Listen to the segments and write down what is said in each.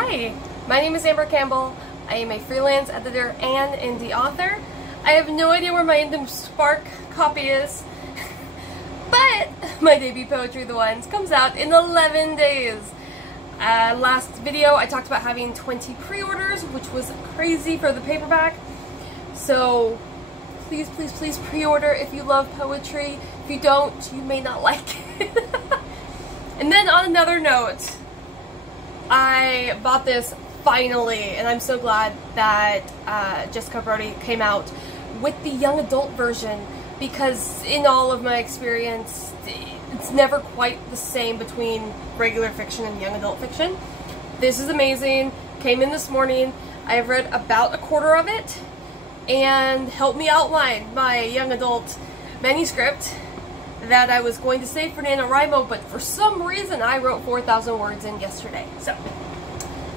Hi, my name is Amber Campbell. I am a freelance editor and indie author. I have no idea where my indie spark copy is, but my debut poetry, The Ones, comes out in 11 days. Last video I talked about having 20 pre-orders, which was crazy for the paperback. So please, please, please pre-order if you love poetry. If you don't, you may not like it. And then on another note, I bought this finally, and I'm so glad that Jessica Brody came out with the young adult version, because in all of my experience, it's never quite the same between regular fiction and young adult fiction. This is amazing. Came in this morning. I have read about a quarter of it and helped me outline my young adult manuscript that I was going to save for NaNoWriMo, but for some reason I wrote 4,000 words in yesterday.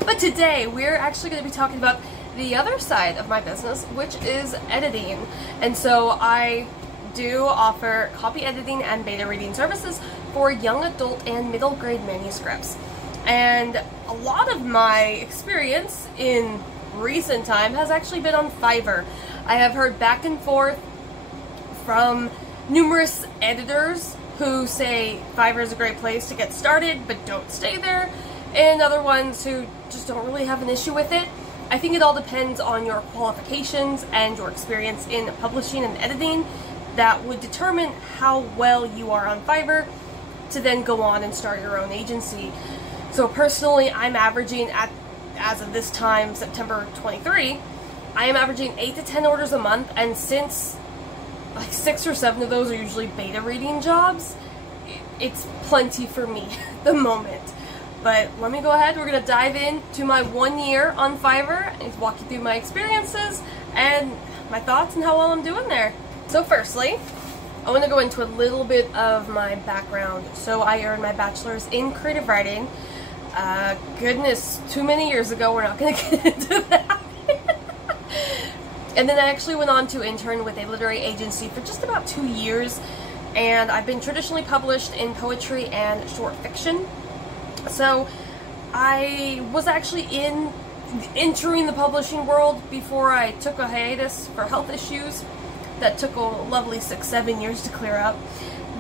But today we're actually going to be talking about the other side of my business, which is editing. And so I do offer copy editing and beta reading services for young adult and middle grade manuscripts. And a lot of my experience in recent time has actually been on Fiverr. I have heard back and forth from numerous editors who say Fiverr is a great place to get started, but don't stay there, and other ones who just don't really have an issue with it. I think it all depends on your qualifications and your experience in publishing and editing that would determine how well you are on Fiverr to then go on and start your own agency. So personally, I'm averaging as of this time, September 23, I am averaging 8 to 10 orders a month, and since like 6 or 7 of those are usually beta reading jobs, it's plenty for me at the moment. But let me go ahead, we're going to dive into my 1 year on Fiverr and walk you through my experiences and my thoughts and how well I'm doing there. So firstly, I want to go into a little bit of my background. So I earned my bachelor's in creative writing. Goodness, too many years ago, we're not going to get into that. And then I actually went on to intern with a literary agency for just about 2 years, and I've been traditionally published in poetry and short fiction. So I was actually entering the publishing world before I took a hiatus for health issues that took a lovely 6-7 years to clear up.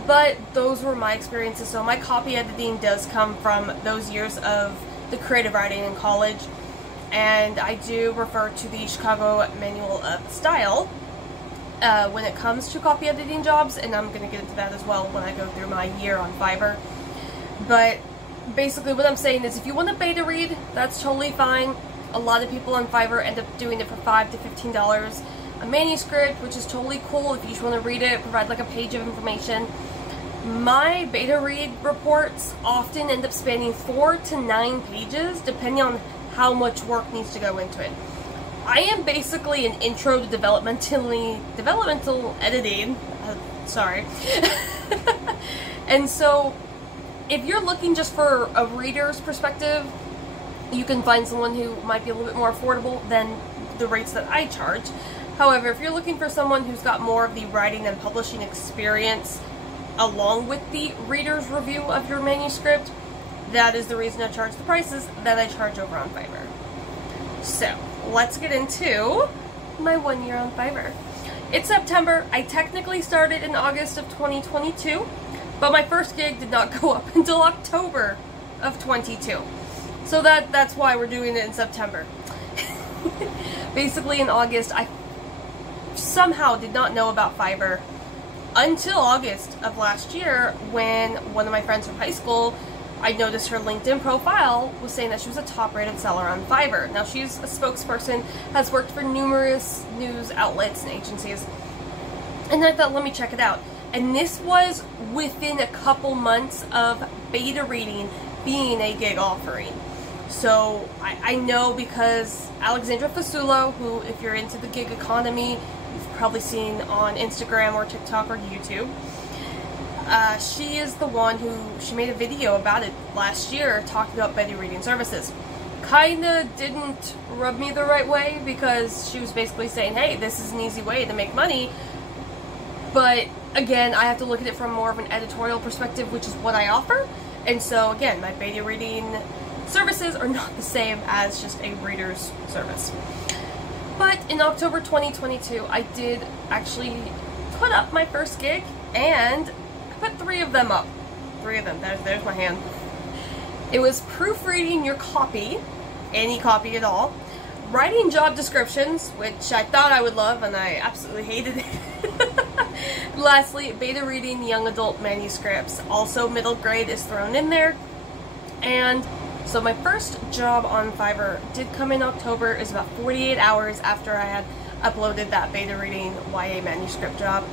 But those were my experiences, so my copy editing does come from those years of the creative writing in college. And I do refer to the Chicago Manual of Style when it comes to copy editing jobs, and I'm going to get into that as well when I go through my year on Fiverr. But basically what I'm saying is, if you want to beta read, that's totally fine. A lot of people on Fiverr end up doing it for $5 to $15 a manuscript, which is totally cool if you just want to read it, provide like a page of information. My beta read reports often end up spanning 4 to 9 pages, depending on how much work needs to go into it. I am basically an intro to developmental editing. Sorry. And so, if you're looking just for a reader's perspective, you can find someone who might be a little bit more affordable than the rates that I charge. However, if you're looking for someone who's got more of the writing and publishing experience along with the reader's review of your manuscript, that is the reason I charge the prices that I charge over on Fiverr. So, let's get into my 1 year on Fiverr. It's September. I technically started in August of 2022, but my first gig did not go up until October of 22. So that's why we're doing it in September. Basically in August, I somehow did not know about Fiverr until August of last year, when one of my friends from high school, I noticed her LinkedIn profile was saying that she was a top-rated seller on Fiverr. Now, she's a spokesperson, has worked for numerous news outlets and agencies, and I thought, let me check it out. And this was within a couple months of beta reading being a gig offering. So I know because Alexandra Fasulo, who, if you're into the gig economy, you've probably seen on Instagram or TikTok or YouTube, she is the one who, she made a video about it last year talking about beta reading services. Kinda didn't rub me the right way, because she was basically saying, hey, this is an easy way to make money. But again, I have to look at it from more of an editorial perspective, which is what I offer. And so again, my beta reading services are not the same as just a reader's service. But in October 2022, I did actually put up my first gig, and I put 3 of them up. 3 of them. There's my hand. It was proofreading your copy, any copy at all, writing job descriptions, which I thought I would love, and I absolutely hated it. Lastly, beta reading young adult manuscripts. Also, middle grade is thrown in there. And so my first job on Fiverr did come in October. It was about 48 hours after I had uploaded that beta reading YA manuscript job.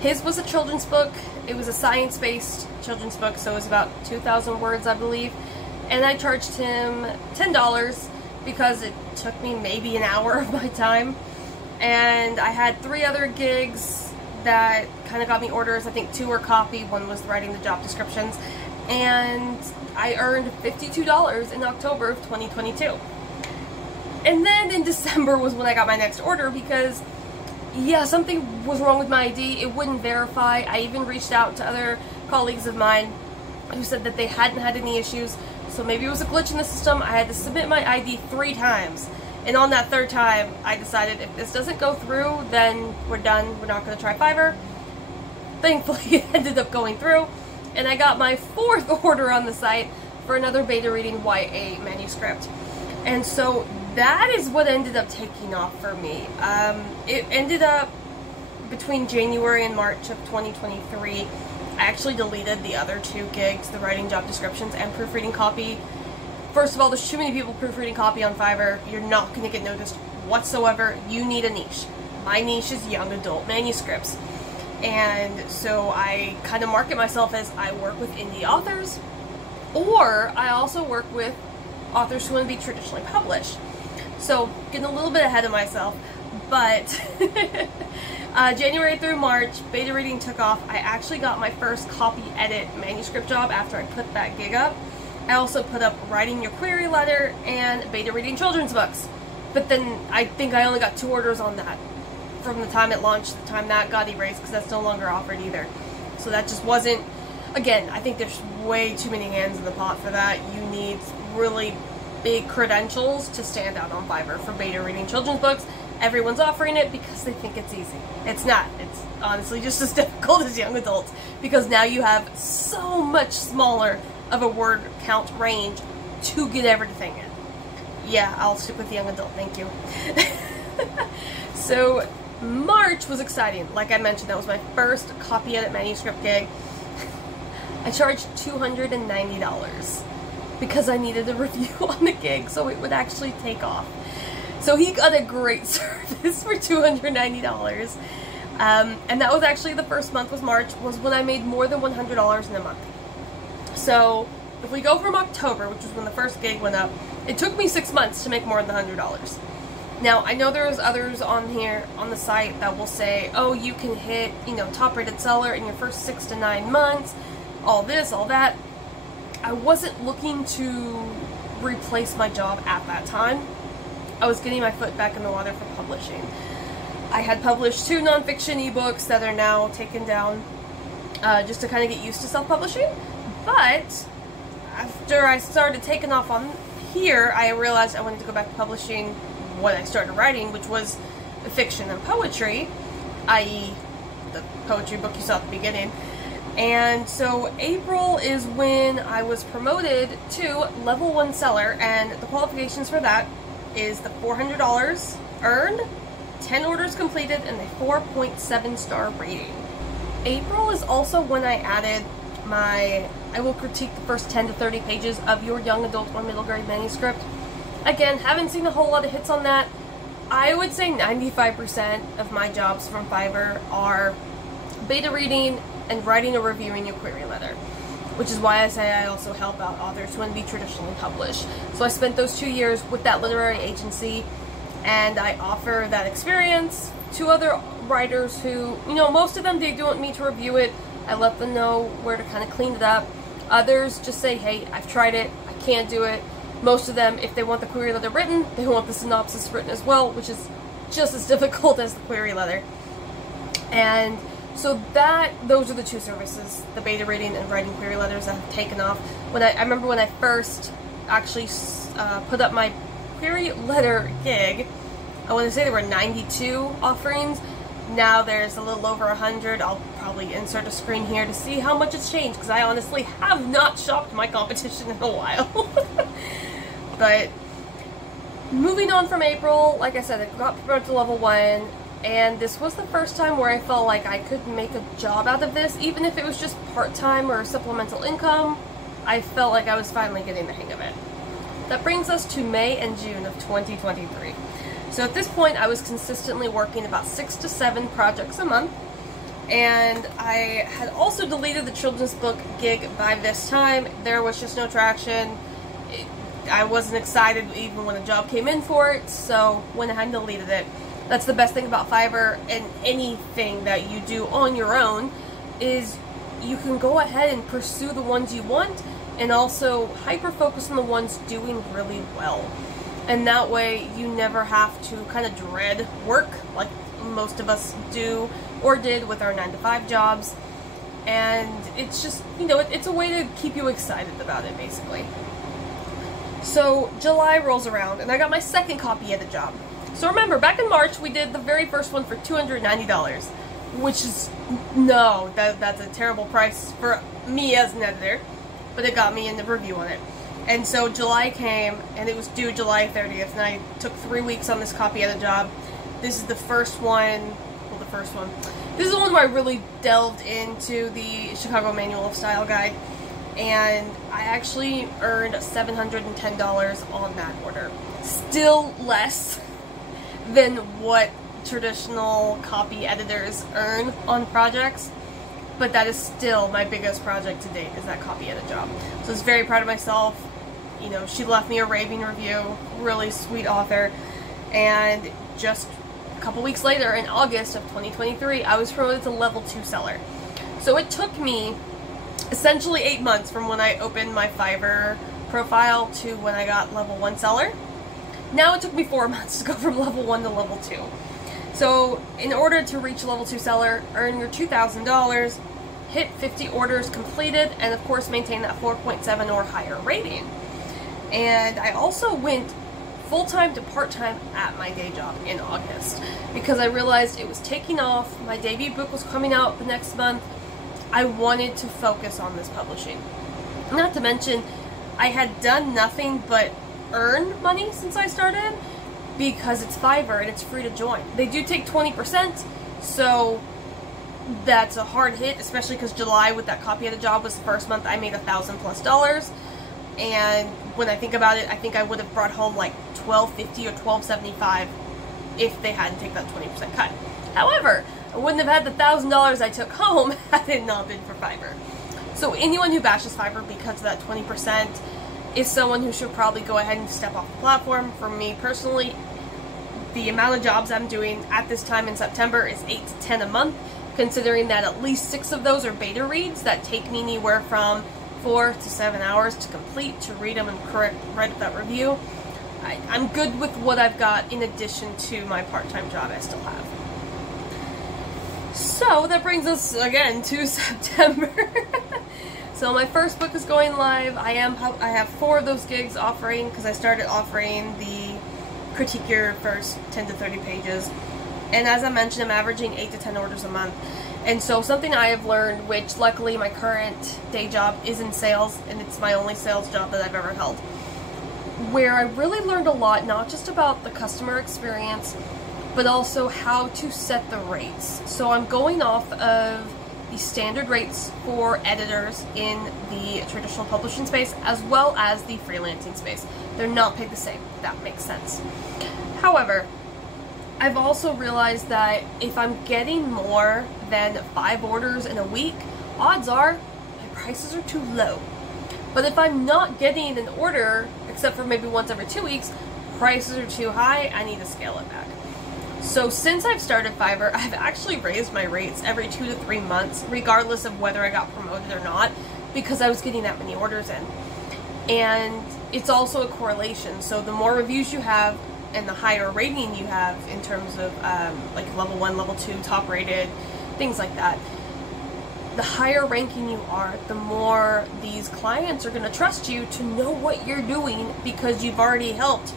His was a children's book. It was a science-based children's book, so it was about 2,000 words, I believe. And I charged him $10 because it took me maybe an hour of my time. And I had 3 other gigs that kind of got me orders. I think 2 were copy, 1 was writing the job descriptions. And I earned $52 in October of 2022. And then in December was when I got my next order because, yeah, something was wrong with my ID. It wouldn't verify. I even reached out to other colleagues of mine who said that they hadn't had any issues. So maybe it was a glitch in the system. I had to submit my ID 3 times. And on that 3rd time, I decided if this doesn't go through, then we're done. We're not going to try Fiverr. Thankfully, it ended up going through. And I got my 4th order on the site for another beta reading YA manuscript. And so that is what ended up taking off for me. It ended up between January and March of 2023. I actually deleted the other 2 gigs, the writing job descriptions and proofreading copy. First of all, there's too many people proofreading copy on Fiverr. You're not going to get noticed whatsoever. You need a niche. My niche is young adult manuscripts. And so I kind of market myself as I work with indie authors, or I also work with authors who want to be traditionally published. So getting a little bit ahead of myself, but January through March, beta reading took off. I actually got my first copy edit manuscript job after I put that gig up. I also put up writing your query letter and beta reading children's books. But then I think I only got 2 orders on that. From the time it launched to the time that got erased, because that's no longer offered either. So that just wasn't, again, I think there's way too many hands in the pot for that. You need really big credentials to stand out on Fiverr for beta reading children's books. Everyone's offering it because they think it's easy. It's not. It's honestly just as difficult as young adults, because now you have so much smaller of a word count range to get everything in. Yeah, I'll stick with young adult, thank you. So March was exciting. Like I mentioned, that was my first copy edit manuscript gig. I charged $290 because I needed a review on the gig so it would actually take off. So he got a great service for $290. And that was actually the first month was March, was when I made more than $100 in a month. So if we go from October, which was when the first gig went up, it took me 6 months to make more than $100. Now, I know there's others on here, on the site, that will say, oh, you can hit, you know, top rated seller in your first 6 to 9 months, all this, all that. I wasn't looking to replace my job at that time. I was getting my foot back in the water for publishing. I had published 2 nonfiction ebooks that are now taken down just to kind of get used to self-publishing. But after I started taking off on here, I realized I wanted to go back to publishing what I started writing, which was fiction and poetry, i.e. the poetry book you saw at the beginning. And so April is when I was promoted to level 1 seller, and the qualifications for that is the $400 earned, 10 orders completed, and a 4.7 star rating. April is also when I added my, I will critique the first 10 to 30 pages of your young adult or middle grade manuscript. Again, haven't seen a whole lot of hits on that. I would say 95% of my jobs from Fiverr are beta reading and writing or reviewing your query letter, which is why I say I also help out authors who want to be traditionally published. So I spent those 2 years with that literary agency, and I offer that experience to other writers who, you know, most of them, they do want me to review it. I let them know where to kind of clean it up. Others just say, hey, I've tried it, I can't do it. Most of them, if they want the query letter written, they want the synopsis written as well, which is just as difficult as the query letter. And so those are the 2 services, the beta reading and writing query letters, that have taken off. I remember when I first actually put up my query letter gig, I want to say there were 92 offerings. Now there's a little over 100. I'll probably insert a screen here to see how much it's changed, because I honestly have not shopped my competition in a while. But moving on from April, like I said, I got promoted to level 1, and this was the first time where I felt like I could make a job out of this, even if it was just part-time or supplemental income. I felt like I was finally getting the hang of it. That brings us to May and June of 2023. So at this point, I was consistently working about 6 to 7 projects a month, and I had also deleted the children's book gig by this time. There was just no traction. I wasn't excited even when a job came in for it, so went ahead and deleted it. That's the best thing about Fiverr and anything that you do on your own, is you can go ahead and pursue the ones you want and also hyper-focus on the ones doing really well. And that way you never have to kind of dread work like most of us do or did with our 9-to-5 jobs. And it's just, you know, it's a way to keep you excited about it, basically. So July rolls around and I got my second copy edit job. So remember, back in March we did the very first one for $290, which is, no, that's a terrible price for me as an editor, but it got me in the review on it. And so July came, and it was due July 30th, and I took 3 weeks on this copy edit job. This is the first one, well, the first one. This is the one where I really delved into the Chicago Manual of Style guide, and I actually earned $710 on that order. Still less than what traditional copy editors earn on projects, but that is still my biggest project to date, is that copy edit job. So I was very proud of myself. You know, she left me a raving review, really sweet author, and just a couple weeks later, in August of 2023, I was promoted to level 2 seller. So it took me essentially 8 months from when I opened my Fiverr profile to when I got level 1 seller. Now it took me 4 months to go from level 1 to level 2. So in order to reach level 2 seller, earn your $2,000, hit 50 orders completed, and of course maintain that 4.7 or higher rating. And I also went full-time to part-time at my day job in August because I realized it was taking off. My debut book was coming out the next month. I wanted to focus on this publishing. Not to mention, I had done nothing but earn money since I started, because it's Fiverr and it's free to join. They do take 20%, so that's a hard hit, especially because July with that copy edit job was the first month I made $1,000+. And when I think about it, I think I would have brought home like $1,250 or $1,275 if they hadn't taken that 20% cut. However, I wouldn't have had the $1,000 I took home had it not been for Fiverr. So anyone who bashes Fiverr because of that 20% is someone who should probably go ahead and step off the platform. For me personally, the amount of jobs I'm doing at this time in September is 8 to 10 a month, considering that at least 6 of those are beta reads that take me anywhere from 4 to 7 hours to complete, to read them and write that review. I'm good with what I've got in addition to my part-time job I still have. So that brings us again to September. So my first book is going live. I have 4 of those gigs offering, because I started offering the critique your first 10 to 30 pages. And as I mentioned, I'm averaging 8 to 10 orders a month. And so something I have learned, which luckily my current day job is in sales, and it's my only sales job that I've ever held, where I really learned a lot, not just about the customer experience, but also how to set the rates. So I'm going off of the standard rates for editors in the traditional publishing space, as well as the freelancing space. They're not paid the same, if that makes sense. However, I've also realized that if I'm getting more than 5 orders in a week, odds are my prices are too low. But if I'm not getting an order, except for maybe once every 2 weeks, prices are too high, I need to scale it back. So since I've started Fiverr, I've actually raised my rates every 2 to 3 months, regardless of whether I got promoted or not, because I was getting that many orders in. And it's also a correlation. So the more reviews you have, and the higher rating you have in terms of like level 1, level 2, top rated, things like that, the higher ranking you are, the more these clients are going to trust you to know what you're doing because you've already helped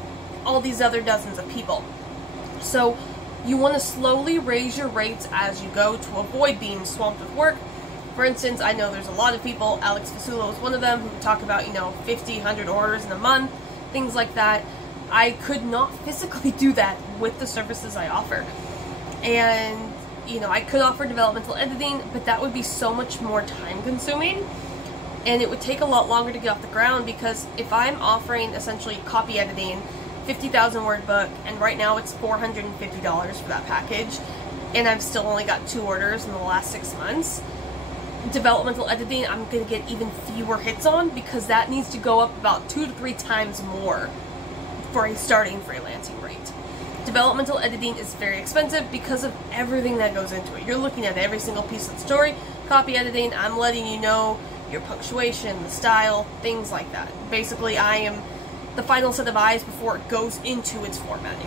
all these other dozens of people. So you want to slowly raise your rates as you go to avoid being swamped with work. For instance, I know there's a lot of people, Alex Fasulo is one of them, who talk about, 50, 100 orders in a month, things like that. I could not physically do that with the services I offer. And, I could offer developmental editing, but that would be so much more time consuming. And it would take a lot longer to get off the ground, because if I'm offering essentially copy editing, 50,000 word book, and right now it's $450 for that package, and I've still only got 2 orders in the last 6 months, developmental editing I'm going to get even fewer hits on, because that needs to go up about 2 to 3 times more for a starting freelancing rate. Developmental editing is very expensive because of everything that goes into it. You're looking at every single piece of the story. Copy editing, I'm letting you know your punctuation, the style, things like that. Basically, I am the final set of eyes before it goes into its formatting.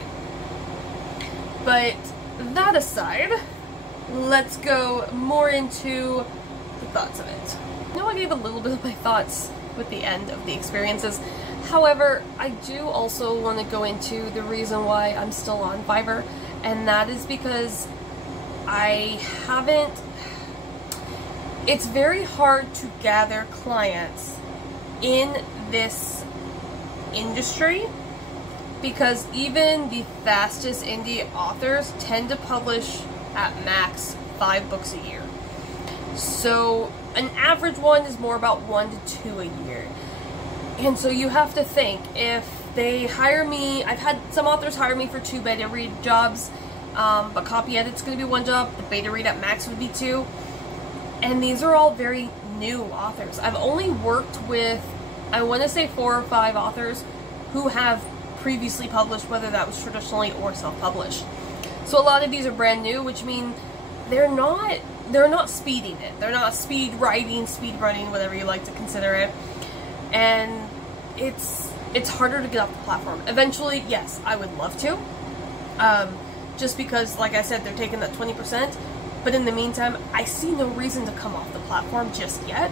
But that aside, let's go more into the thoughts of it. I know I gave a little bit of my thoughts with the end of the experiences. However, I do also want to go into the reason why I'm still on Fiverr, and that is because it's very hard to gather clients in this industry, because even the fastest indie authors tend to publish at max 5 books a year. So an average one is more about 1 to 2 a year. And so you have to think, if they hire me, I've had some authors hire me for 2 beta read jobs, but copy edit's going to be 1 job, the beta read at max would be 2. And these are all very new authors. I've only worked with, I want to say 4 or 5 authors who have previously published, whether that was traditionally or self-published. So a lot of these are brand new, which means they're not speeding it. They're not speed writing, speed running, whatever you like to consider it. And it's harder to get off the platform. Eventually, yes, I would love to. Just because, like I said, they're taking that 20%. But in the meantime, I see no reason to come off the platform just yet,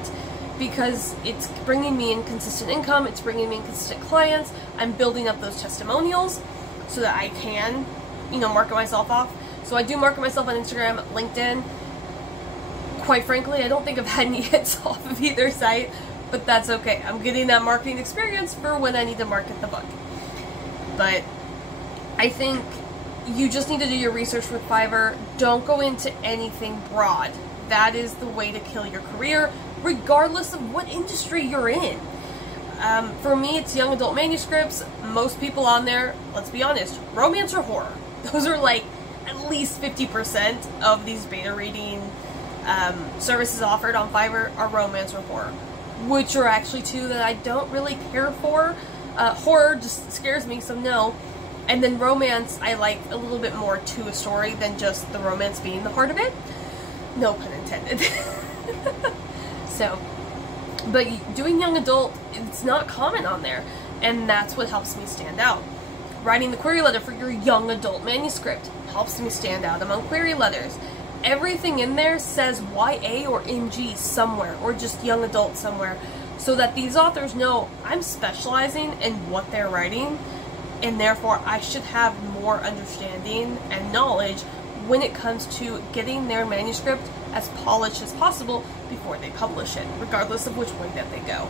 because it's bringing me in consistent income, it's bringing me in consistent clients, I'm building up those testimonials so that I can, market myself off. So I do market myself on Instagram, LinkedIn. Quite frankly, I don't think I've had any hits off of either site, but that's okay. I'm getting that marketing experience for when I need to market the book. But I think you just need to do your research with Fiverr. Don't go into anything broad. That is the way to kill your career, regardless of what industry you're in. For me, it's young adult manuscripts. Most people on there, let's be honest, romance or horror. Those are like at least 50% of these beta reading services offered on Fiverr are romance or horror, which are actually 2 that I don't really care for. Horror just scares me, so no. And then romance, I like a little bit more to a story than just the romance being the heart of it. No pun intended. So, but doing young adult, it's not common on there, and that's what helps me stand out. Writing the query letter for your young adult manuscript helps me stand out among query letters. Everything in there says YA or MG somewhere, or just young adult somewhere, so that these authors know I'm specializing in what they're writing, and therefore I should have more understanding and knowledge when it comes to getting their manuscript as polished as possible before they publish it, regardless of which way that they go.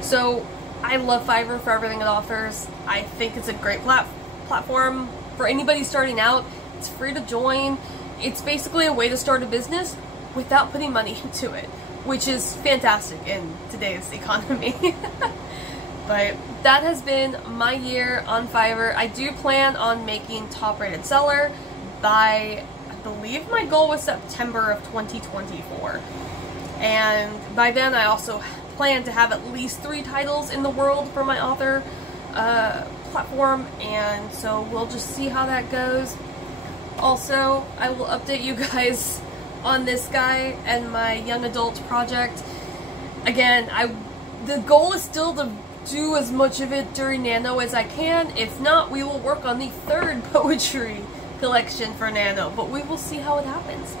So I love Fiverr for everything it offers. I think it's a great platform for anybody starting out. It's free to join. It's basically a way to start a business without putting money into it, which is fantastic in today's economy. But that has been my year on Fiverr. I do plan on making top rated seller by, I believe my goal was September of 2024. And by then I also plan to have at least 3 titles in the world for my author platform, and so we'll just see how that goes. Also, I will update you guys on this guy and my young adult project. Again, the goal is still to do as much of it during Nano as I can. If not, we will work on the 3rd poetry collection for Nano, but we will see how it happens.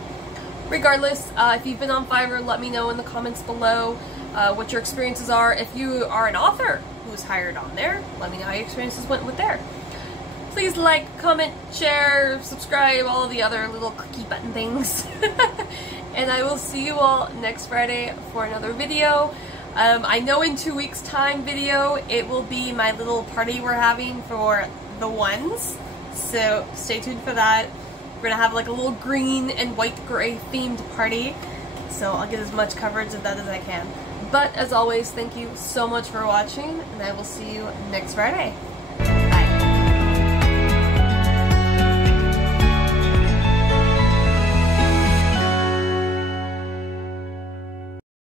Regardless, if you've been on Fiverr, let me know in the comments below what your experiences are. If you are an author who's hired on there, let me know how your experiences went with there. Please like, comment, share, subscribe, all the other little clicky button things. And I will see you all next Friday for another video. I know in 2 weeks' time video, it will be my little party we're having for the ones. So stay tuned for that. We're gonna have like a little green and white gray themed party. So I'll get as much coverage of that as I can. But as always, thank you so much for watching, and I will see you next Friday.